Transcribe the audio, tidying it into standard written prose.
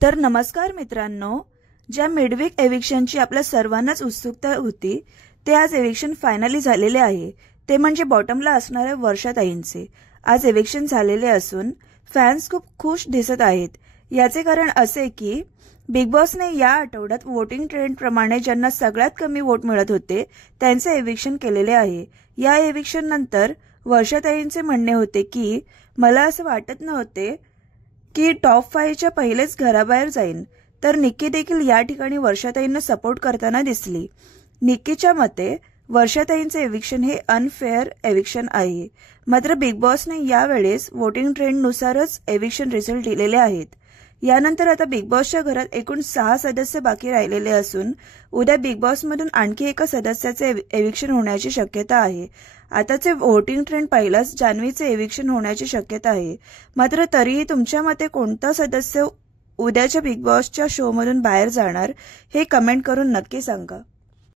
तर नमस्कार मित्रांनो, ज्या मिडवीक एविक्शनची आपल्या सर्वांनाच उत्सुकता होती ते आज एविक्शन फायनली झालेले आहे। ते म्हणजे बॉटमला असणाऱ्या वर्षाताईंचे आज एविक्शन झालेले असून फॅन्स खूप खुश दिसत आहेत। याचे कारण असे की बिग बॉसने या आठवड्यात वोटिंग ट्रेंड प्रमाणे ज्यांना सगळ्यात कमी वोट मिळत होते त्यांचे एविक्शन केलेले आहे। या एविक्शन नंतर वर्षाताईंचे म्हणणे होते की मला असं वाटत नव्हते की टॉप 5च्या पहिलेच घराबाहेर जाईन। तर निक्की देखील या ठिकाणी वर्षाताईंना सपोर्ट करताना दिसली। निक्कीच्या मते वर्षाताईंचे एविक्शन हे अनफेअर एविक्शन आहे। मात्र बिग बॉसने यावेळेस वोटिंग ट्रेंडनुसारच एविक्शन रिझल्ट दिलेले आहेत। यानंतर आता बिग बॉसच्या घरात एकूण 6 सदस्य बाकी राहिलेले असून उद्या बिग बॉसमधून आणखी एका सदस्याचे एविक्शन होण्याची शक्यता आहे। आताचे वोटिंग ट्रेंड पाहिल्यास जान्हवीचे एविक्शन होण्याची शक्यता आहे। मात्र तरीही तुमच्या मते कोणता सदस्य उद्याच्या बिग बॉसच्या शो मधून बाहेर जाणार हे कमेंट करून नक्की सांगा।